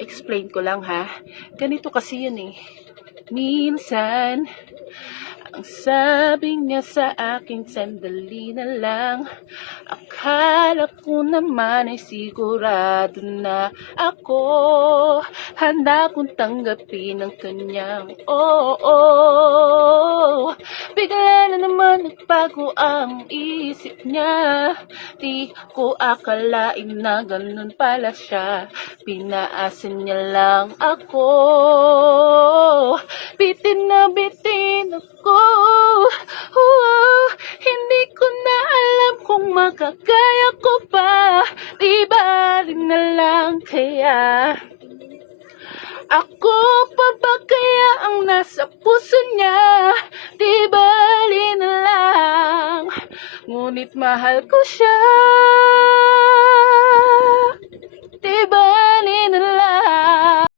explain ko lang ha. Ganito kasi yun eh. Minsan, ang sabi niya sa akin, sandali na lang. Akala ko naman ay sigurado na ako. Handa kong tanggapin ang kanyang oo. Bigla na naman nagbago ang isip niya. Di ko akalain na ganun pala siya. Pinaasin niya lang ako. Bitin na bitin ako. Hindi ko na alam kung makakaya ko pa. Di bali na lang kaya. Ako pa ba kaya ang nasa puso niya? Di bali na lang. Ngunit mahal ko siya. Di bali